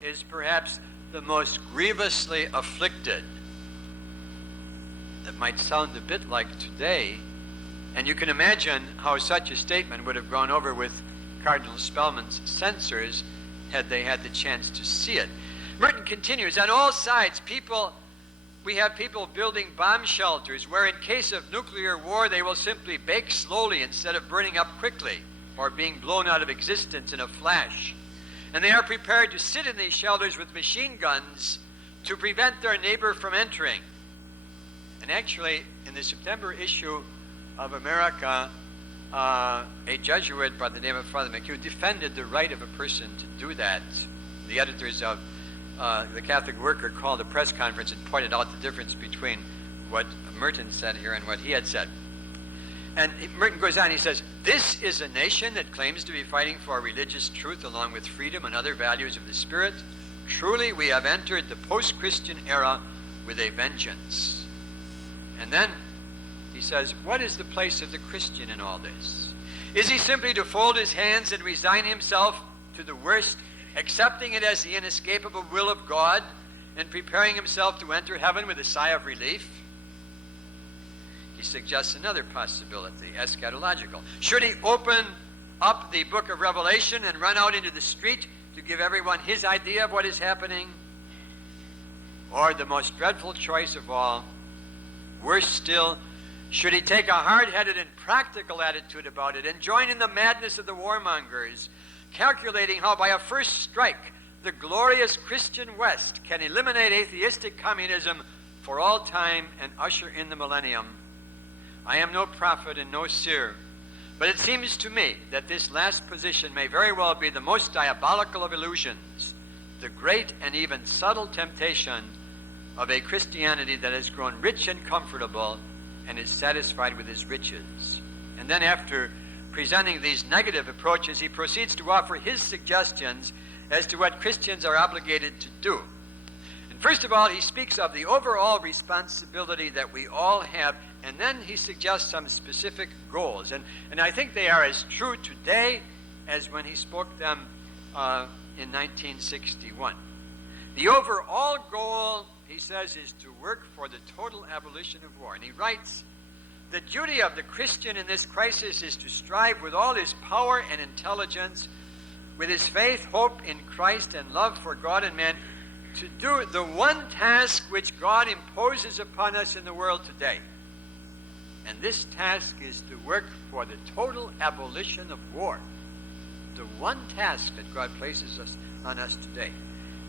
is perhaps the most grievously afflicted. That might sound a bit like today, and you can imagine how such a statement would have gone over with Cardinal Spellman's censors had they had the chance to see it. Merton continues, on all sides, we have people building bomb shelters where in case of nuclear war they will simply bake slowly instead of burning up quickly or being blown out of existence in a flash. And they are prepared to sit in these shelters with machine guns to prevent their neighbor from entering. And actually, in the September issue of America, a Jesuit by the name of Father McHugh defended the right of a person to do that. The editors of the Catholic Worker called a press conference and pointed out the difference between what Merton said here and what he had said. And Merton goes on, he says, this is a nation that claims to be fighting for religious truth along with freedom and other values of the spirit. Truly, we have entered the post-Christian era with a vengeance. And then he says, what is the place of the Christian in all this? Is he simply to fold his hands and resign himself to the worst, accepting it as the inescapable will of God, and preparing himself to enter heaven with a sigh of relief? He suggests another possibility, eschatological. Should he open up the book of Revelation and run out into the street to give everyone his idea of what is happening? Or the most dreadful choice of all, worse still, should he take a hard-headed and practical attitude about it and join in the madness of the warmongers, calculating how by a first strike the glorious Christian West can eliminate atheistic communism for all time and usher in the millennium? I am no prophet and no seer, but it seems to me that this last position may very well be the most diabolical of illusions, the great and even subtle temptation of a Christianity that has grown rich and comfortable and is satisfied with his riches. And then after presenting these negative approaches, he proceeds to offer his suggestions as to what Christians are obligated to do. And first of all, he speaks of the overall responsibility that we all have, and then he suggests some specific goals. And I think they are as true today as when he spoke them in 1961. The overall goal, he says, is to work for the total abolition of war. And he writes, the duty of the Christian in this crisis is to strive with all his power and intelligence, with his faith, hope in Christ, and love for God and man, to do the one task which God imposes upon us in the world today. And this task is to work for the total abolition of war. The one task that God places on us today.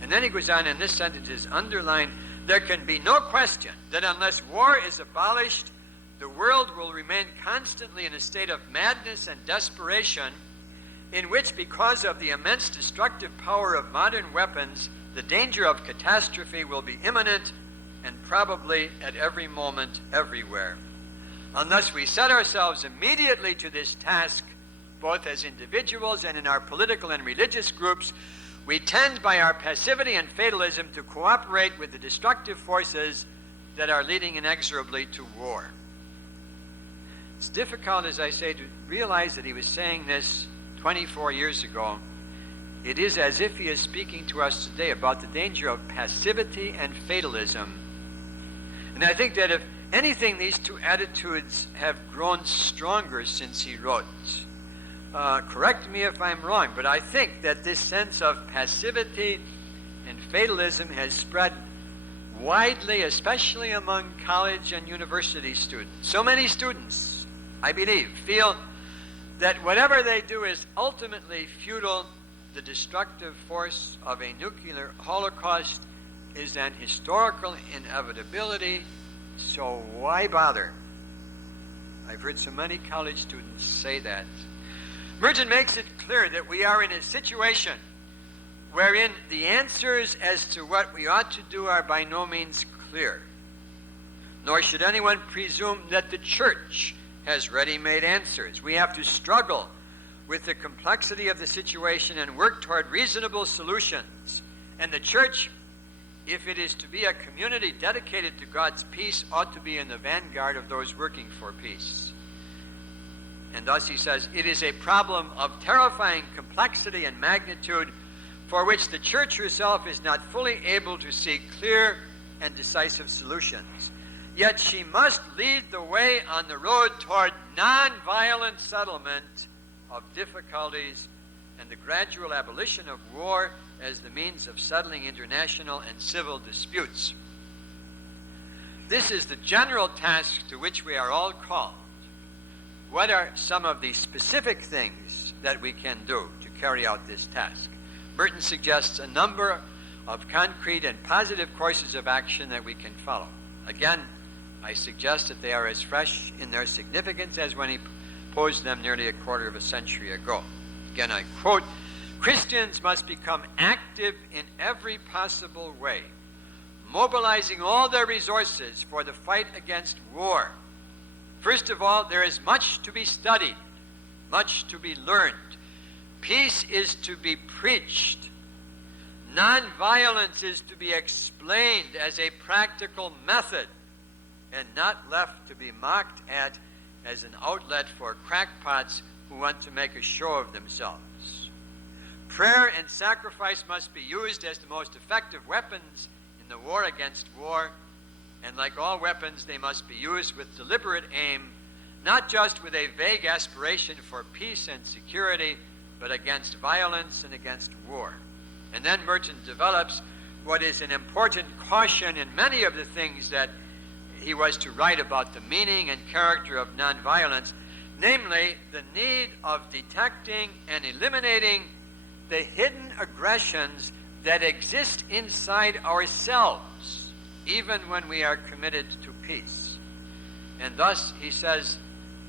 And then he goes on, and this sentence is underlined, there can be no question that unless war is abolished, the world will remain constantly in a state of madness and desperation, in which, because of the immense destructive power of modern weapons, the danger of catastrophe will be imminent and probably at every moment everywhere. Unless we set ourselves immediately to this task, both as individuals and in our political and religious groups, we tend by our passivity and fatalism to cooperate with the destructive forces that are leading inexorably to war. It's difficult, as I say, to realize that he was saying this 24 years ago. It is as if he is speaking to us today about the danger of passivity and fatalism. And I think that if anything, these two attitudes have grown stronger since he wrote. Correct me if I'm wrong, but I think that this sense of passivity and fatalism has spread widely, especially among college and university students. So many students, I believe, feel that whatever they do is ultimately futile. The destructive force of a nuclear holocaust is an historical inevitability, so why bother? I've heard so many college students say that. Merton makes it clear that we are in a situation wherein the answers as to what we ought to do are by no means clear. Nor should anyone presume that the church has ready-made answers. We have to struggle with the complexity of the situation and work toward reasonable solutions. And the church, if it is to be a community dedicated to God's peace, ought to be in the vanguard of those working for peace. And thus he says, it is a problem of terrifying complexity and magnitude, for which the church herself is not fully able to see clear and decisive solutions. Yet she must lead the way on the road toward nonviolent settlement of difficulties and the gradual abolition of war as the means of settling international and civil disputes. This is the general task to which we are all called. What are some of the specific things that we can do to carry out this task? Merton suggests a number of concrete and positive courses of action that we can follow. Again, I suggest that they are as fresh in their significance as when he posed them nearly a quarter of a century ago. Again, I quote, "Christians must become active in every possible way, mobilizing all their resources for the fight against war. First of all, there is much to be studied, much to be learned. Peace is to be preached. Nonviolence is to be explained as a practical method and not left to be mocked at as an outlet for crackpots who want to make a show of themselves. Prayer and sacrifice must be used as the most effective weapons in the war against war, and like all weapons, they must be used with deliberate aim, not just with a vague aspiration for peace and security, but against violence and against war." And then Merton develops what is an important caution in many of the things that he was to write about the meaning and character of nonviolence, namely the need of detecting and eliminating the hidden aggressions that exist inside ourselves, even when we are committed to peace. And thus, he says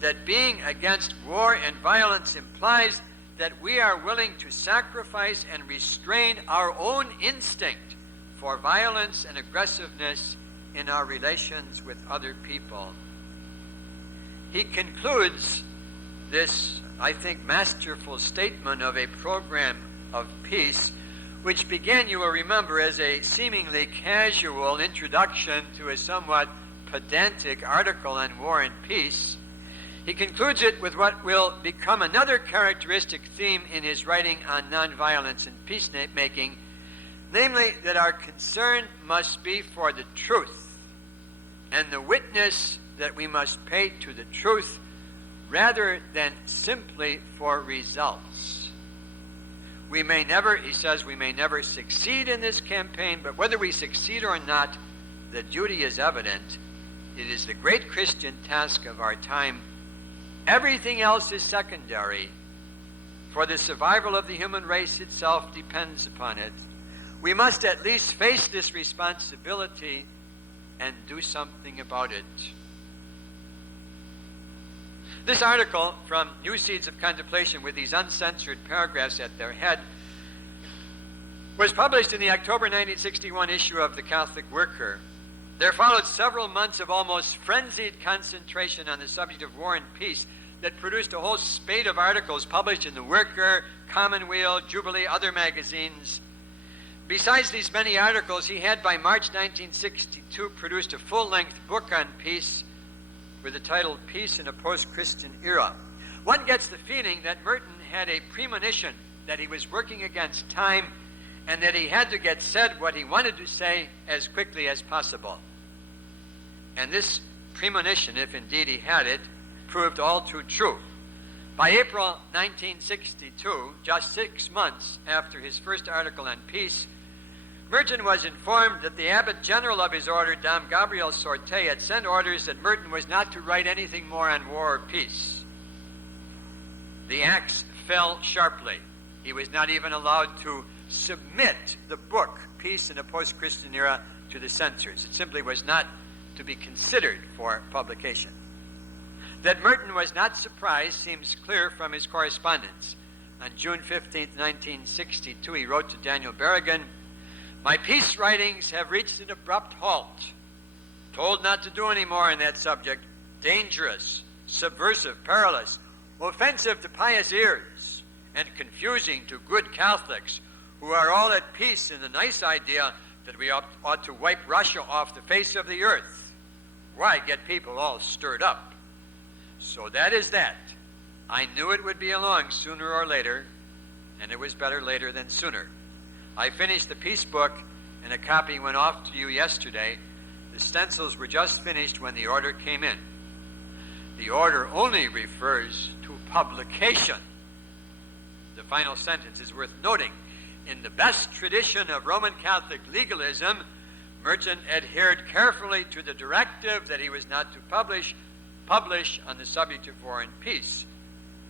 that being against war and violence implies that we are willing to sacrifice and restrain our own instinct for violence and aggressiveness in our relations with other people. He concludes this, I think, masterful statement of a program of peace, which began, you will remember, as a seemingly casual introduction to a somewhat pedantic article on war and peace. He concludes it with what will become another characteristic theme in his writing on nonviolence and peacemaking, namely that our concern must be for the truth and the witness that we must pay to the truth rather than simply for results. We may never, he says, we may never succeed in this campaign, but whether we succeed or not, the duty is evident. It is the great Christian task of our time. Everything else is secondary, for the survival of the human race itself depends upon it. We must at least face this responsibility and do something about it. This article from New Seeds of Contemplation, with these uncensored paragraphs at their head, was published in the October 1961 issue of the Catholic Worker. There followed several months of almost frenzied concentration on the subject of war and peace that produced a whole spate of articles published in the Worker, Commonweal, Jubilee, other magazines. Besides these many articles, he had by March 1962 produced a full-length book on peace with the title Peace in a Post-Christian Era. One gets the feeling that Merton had a premonition that he was working against time and that he had to get said what he wanted to say as quickly as possible. And this premonition, if indeed he had it, proved all too true. By April 1962, just 6 months after his first article on peace, Merton was informed that the Abbot General of his order, Dom Gabriel Sorte, had sent orders that Merton was not to write anything more on war or peace. The axe fell sharply. He was not even allowed to submit the book, Peace in a Post-Christian Era, to the censors. It simply was not to be considered for publication. That Merton was not surprised seems clear from his correspondence. On June 15, 1962, he wrote to Daniel Berrigan, "My peace writings have reached an abrupt halt. Told not to do any more on that subject. Dangerous, subversive, perilous, offensive to pious ears, and confusing to good Catholics who are all at peace in the nice idea that we ought to wipe Russia off the face of the earth. Why get people all stirred up? So that is that. I knew it would be along sooner or later, and it was better later than sooner. I finished the peace book, and a copy went off to you yesterday. The stencils were just finished when the order came in. The order only refers to publication. The final sentence is worth noting. In the best tradition of Roman Catholic legalism, Merton adhered carefully to the directive that he was not to publish on the subject of war and peace.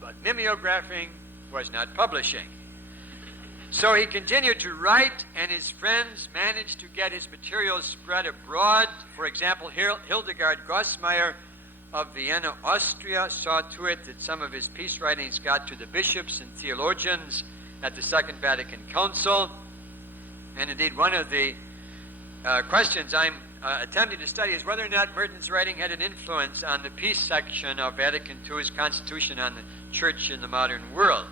But mimeographing was not publishing. So he continued to write, and his friends managed to get his materials spread abroad. For example, Hildegard Gossmeier of Vienna, Austria, saw to it that some of his peace writings got to the bishops and theologians at the Second Vatican Council. And indeed, one of the questions I'm attempting to study is whether or not Merton's writing had an influence on the peace section of Vatican II's Constitution on the Church in the Modern World.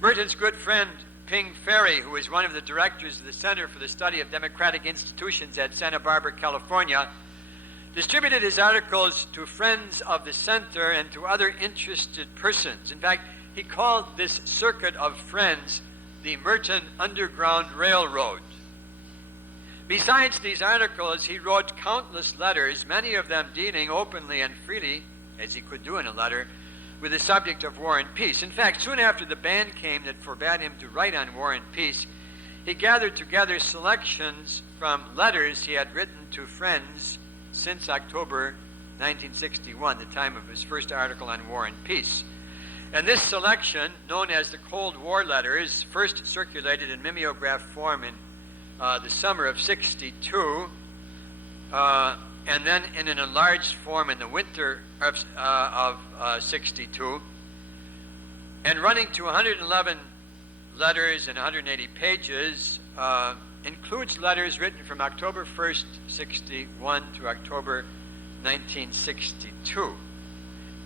Merton's good friend, Ping Ferry, who is one of the directors of the Center for the Study of Democratic Institutions at Santa Barbara, California, distributed his articles to friends of the center and to other interested persons. In fact, he called this circuit of friends the Merton Underground Railroad. Besides these articles, he wrote countless letters, many of them dealing openly and freely, as he could do in a letter, with the subject of war and peace. In fact, soon after the ban came that forbade him to write on war and peace, he gathered together selections from letters he had written to friends since October 1961, the time of his first article on war and peace. And this selection, known as the Cold War Letters, first circulated in mimeograph form in the summer of '62, and then in an enlarged form in the winter of '62, and running to 111 letters and 180 pages, includes letters written from October 1st, '61 to October 1962.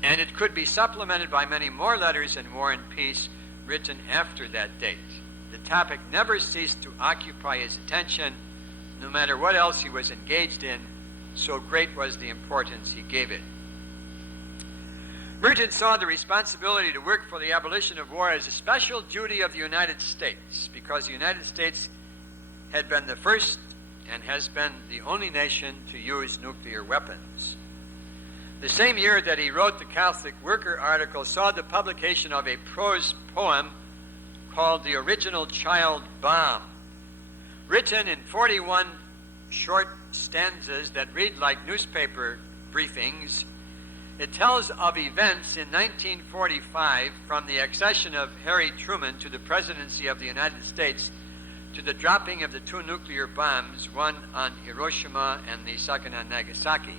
And it could be supplemented by many more letters in War and Peace written after that date. The topic never ceased to occupy his attention, no matter what else he was engaged in, so great was the importance he gave it. Merton saw the responsibility to work for the abolition of war as a special duty of the United States, because the United States had been the first and has been the only nation to use nuclear weapons. The same year that he wrote the Catholic Worker article saw the publication of a prose poem called The Original Child Bomb, written in 41 short stanzas that read like newspaper briefings. It tells of events in 1945, from the accession of Harry Truman to the presidency of the United States to the dropping of the 2 nuclear bombs, one on Hiroshima and the second on Nagasaki.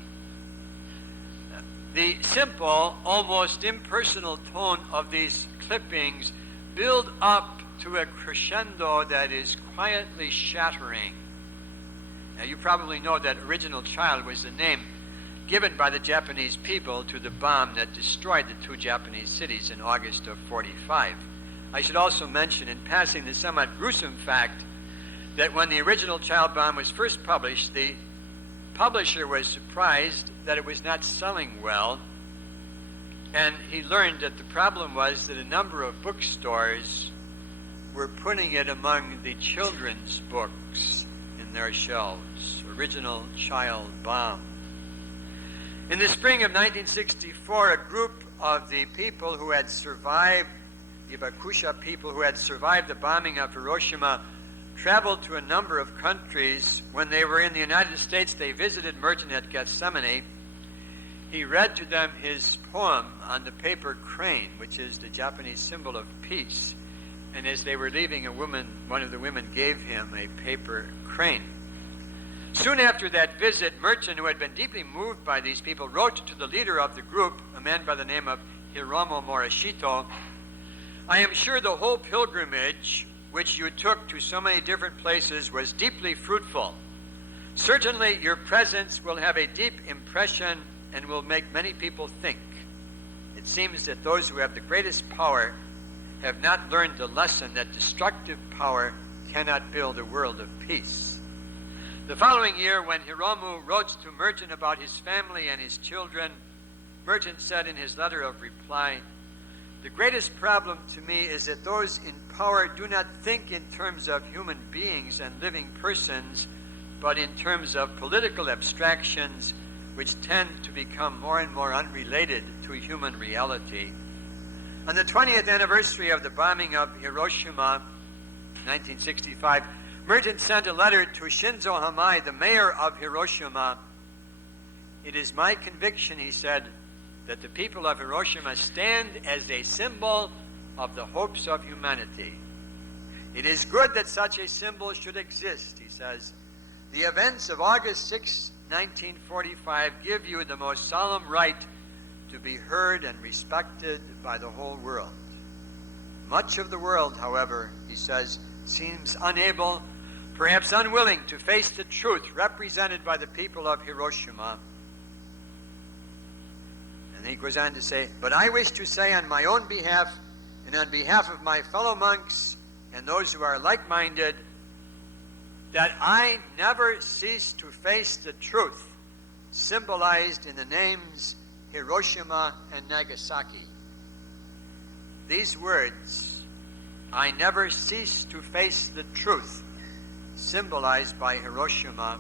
The simple, almost impersonal tone of these clippings build up to a crescendo that is quietly shattering. Now, you probably know that Original Child was the name given by the Japanese people to the bomb that destroyed the 2 Japanese cities in August of '45. I should also mention in passing the somewhat gruesome fact that when the Original Child Bomb was first published, the publisher was surprised that it was not selling well, and he learned that the problem was that a number of bookstores were putting it among the children's books in their shelves. Original Child Bomb. In the spring of 1964, a group of the people who had survived, the Bakusha people who had survived the bombing of Hiroshima, traveled to a number of countries. When they were in the United States, they visited Merton at Gethsemane. He read to them his poem on the paper crane, which is the Japanese symbol of peace. And as they were leaving, one of the women gave him a paper crane. Soon after that visit, Merton, who had been deeply moved by these people, wrote to the leader of the group, a man by the name of Hiromo Morishito, "I am sure the whole pilgrimage which you took to so many different places was deeply fruitful. Certainly your presence will have a deep impression and will make many people think. It seems that those who have the greatest power have not learned the lesson that destructive power cannot build a world of peace." The following year, when Hiromu wrote to Merton about his family and his children, Merton said in his letter of reply, The greatest problem to me is that those in power do not think in terms of human beings and living persons, but in terms of political abstractions which tend to become more and more unrelated to human reality. On the 20th anniversary of the bombing of Hiroshima, 1965, Merton sent a letter to Shinzo Hamai, the mayor of Hiroshima. "It is my conviction," he said, "that the people of Hiroshima stand as a symbol of the hopes of humanity. It is good that such a symbol should exist," he says. "The events of August 6, 1945 give you the most solemn right to be heard and respected by the whole world. Much of the world, however," he says, "seems unable, perhaps unwilling, to face the truth represented by the people of Hiroshima." And he goes on to say, "But I wish to say on my own behalf and on behalf of my fellow monks and those who are like-minded that I never cease to face the truth symbolized in the names Hiroshima and Nagasaki." These words, "I never cease to face the truth," symbolized by Hiroshima,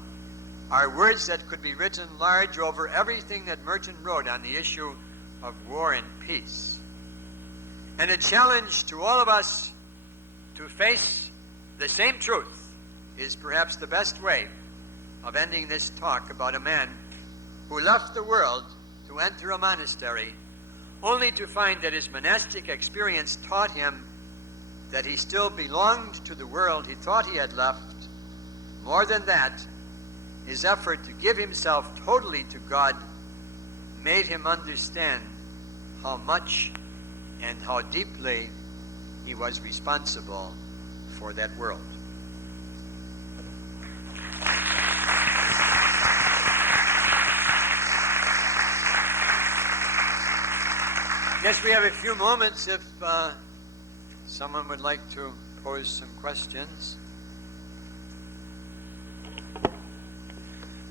are words that could be written large over everything that Merton wrote on the issue of war and peace. And a challenge to all of us to face the same truth is perhaps the best way of ending this talk about a man who left the world to enter a monastery, only to find that his monastic experience taught him that he still belonged to the world he thought he had left. More than that, his effort to give himself totally to God made him understand how much and how deeply he was responsible for that world. Yes, we have a few moments if someone would like to pose some questions.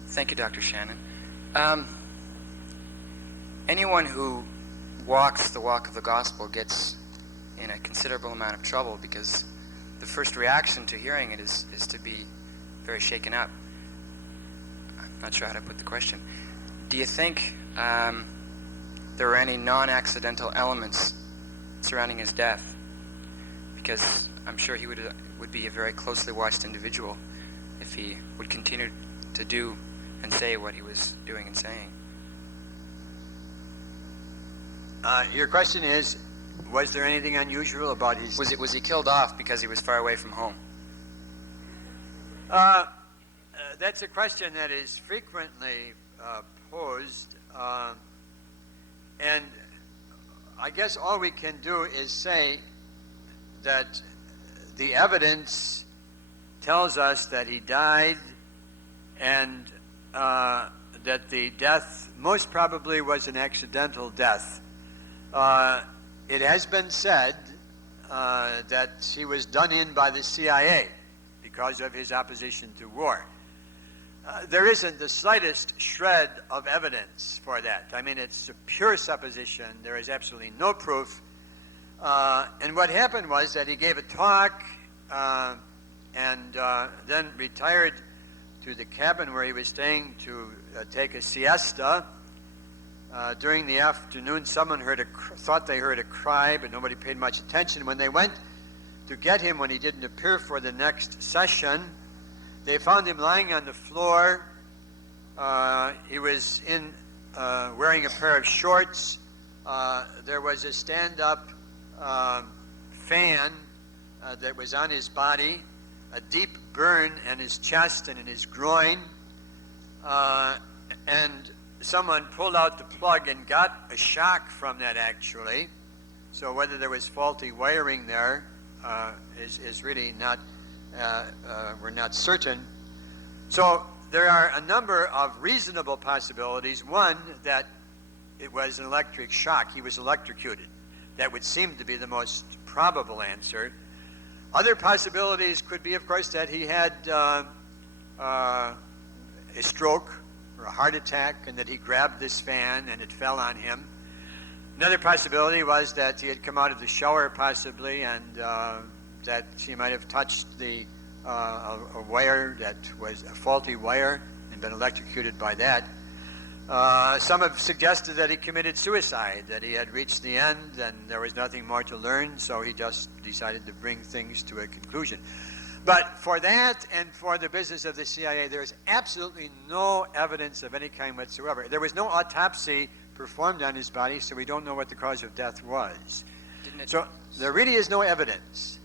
Thank you, Dr. Shannon. Anyone who walks the walk of the gospel gets in a considerable amount of trouble because the first reaction to hearing it is to be very shaken up. I'm not sure how to put the question. Do you think there were any non-accidental elements surrounding his death? Because I'm sure he would be a very closely watched individual if he would continue to do and say what he was doing and saying. Your question is, was there anything unusual about his... Was he killed off because he was far away from home? That's a question that is frequently posed. And I guess all we can do is say that the evidence tells us that he died and that the death most probably was an accidental death. It has been said that he was done in by the CIA because of his opposition to war. There isn't the slightest shred of evidence for that. I mean, it's a pure supposition. There is absolutely no proof. And what happened was that he gave a talk and then retired to the cabin where he was staying to take a siesta. During the afternoon, someone thought they heard a cry, but nobody paid much attention. When they went to get him when he didn't appear for the next session, they found him lying on the floor. He was wearing a pair of shorts. There was a stand-up fan that was on his body, a deep burn in his chest and in his groin, and someone pulled out the plug and got a shock from that, actually. So whether there was faulty wiring there is really not, we're not certain. So there are a number of reasonable possibilities. One, that it was an electric shock. He was electrocuted. That would seem to be the most probable answer. Other possibilities could be, of course, that he had a stroke or a heart attack and that he grabbed this fan and it fell on him. Another possibility was that he had come out of the shower possibly, and that he might have touched a wire that was a faulty wire and been electrocuted by that. Some have suggested that he committed suicide, that he had reached the end and there was nothing more to learn, so he just decided to bring things to a conclusion. But for that and for the business of the CIA, there's absolutely no evidence of any kind whatsoever. There was no autopsy performed on his body, so we don't know what the cause of death was. So there really is no evidence.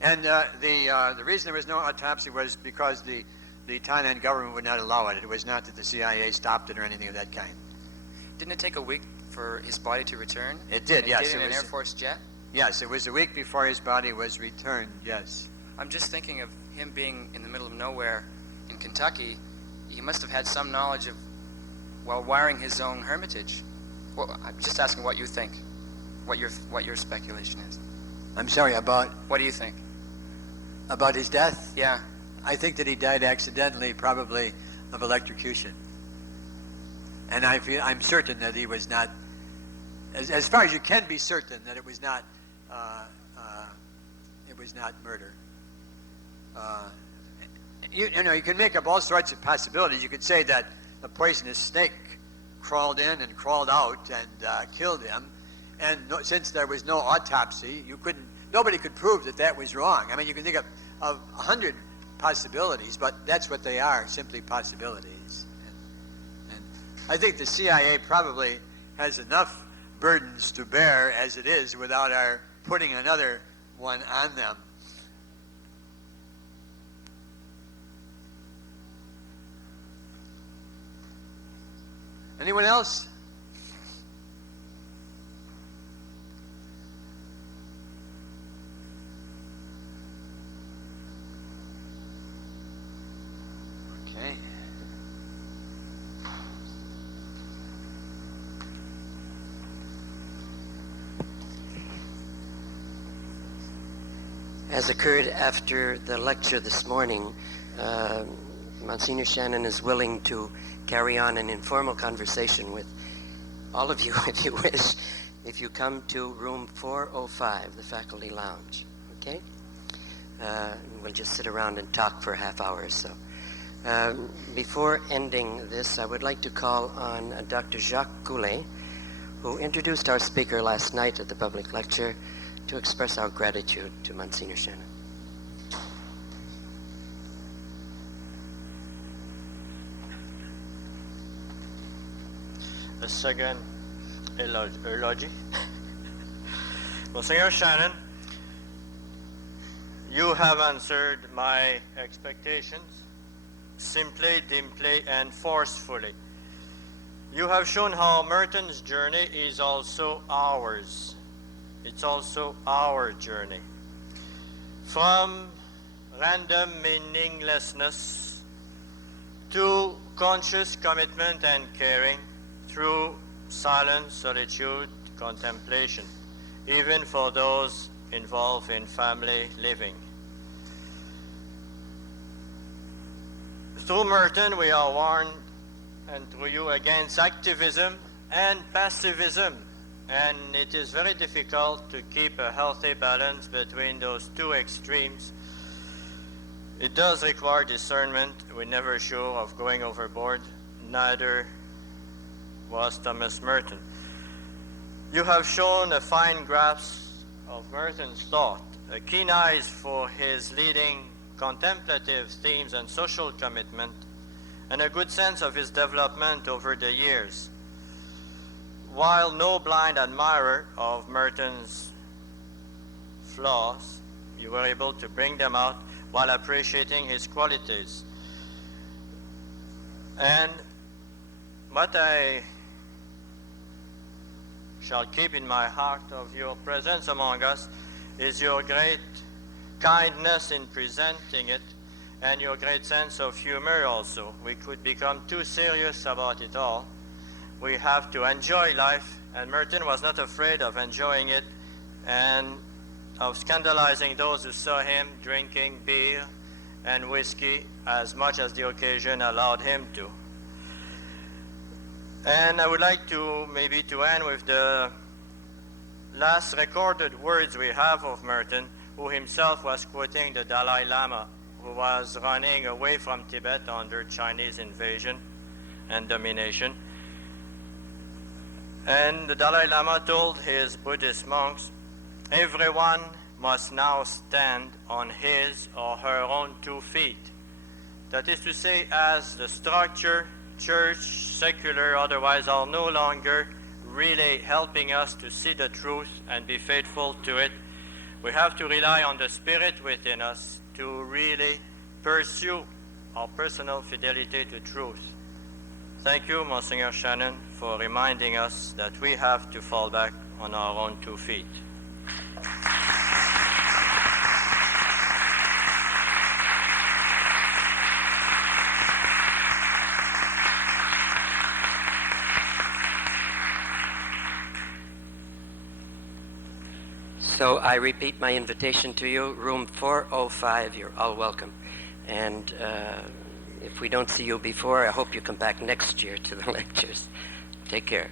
And the reason there was no autopsy was because the Thailand government would not allow it. It was not that the CIA stopped it or anything of that kind. Didn't it take a week for his body to return? It did, yes. It did in an Air Force jet? Yes, it was a week before his body was returned, yes. I'm just thinking of him being in the middle of nowhere in Kentucky. He must have had some knowledge of, while wiring his own hermitage. Well, I'm just asking what you think, what your speculation is. I'm sorry, about? What do you think? About his death? Yeah. I think that he died accidentally, probably of electrocution. And I'm certain that he was not, as far as you can be certain, that it was not murder. You know, you can make up all sorts of possibilities. You could say that a poisonous snake crawled in and crawled out and killed him, and since there was no autopsy, nobody could prove that was wrong. I mean, you can think of 100 possibilities, but that's what they are, simply possibilities. And I think the CIA probably has enough burdens to bear as it is without our putting another one on them. Anyone else? Okay. As occurred after the lecture this morning, Monsignor Shannon is willing to carry on an informal conversation with all of you, if you wish, if you come to room 405, the faculty lounge, okay? We'll just sit around and talk for a half hour or so. Before ending this, I would like to call on Dr. Jacques Goulet, who introduced our speaker last night at the public lecture, to express our gratitude to Monsignor Shannon. A second eulogy. Monsignor Shannon, you have answered my expectations simply, dimply, and forcefully. You have shown how Merton's journey is also ours. It's also our journey. From random meaninglessness to conscious commitment and caring, through silence, solitude, contemplation, even for those involved in family living. Through Merton, we are warned, and through you, against activism and passivism, and it is very difficult to keep a healthy balance between those two extremes. It does require discernment. We're never sure of going overboard. Neither was Thomas Merton. You have shown a fine grasp of Merton's thought, a keen eyes for his leading contemplative themes and social commitment, and a good sense of his development over the years. While no blind admirer of Merton's flaws, you were able to bring them out while appreciating his qualities. And what I shall keep in my heart of your presence among us is your great kindness in presenting it, and your great sense of humor also. We could become too serious about it all. We have to enjoy life, and Merton was not afraid of enjoying it and of scandalizing those who saw him drinking beer and whiskey as much as the occasion allowed him to. And I would like to maybe to end with the last recorded words we have of Merton, who himself was quoting the Dalai Lama, who was running away from Tibet under Chinese invasion and domination. And the Dalai Lama told his Buddhist monks, everyone must now stand on his or her own 2 feet. That is to say, as the structure, church, secular, otherwise, are no longer really helping us to see the truth and be faithful to it, we have to rely on the Spirit within us to really pursue our personal fidelity to truth. Thank you, Monsignor Shannon, for reminding us that we have to fall back on our own 2 feet. So I repeat my invitation to you, room 405, you're all welcome. And if we don't see you before, I hope you come back next year to the lectures. Take care.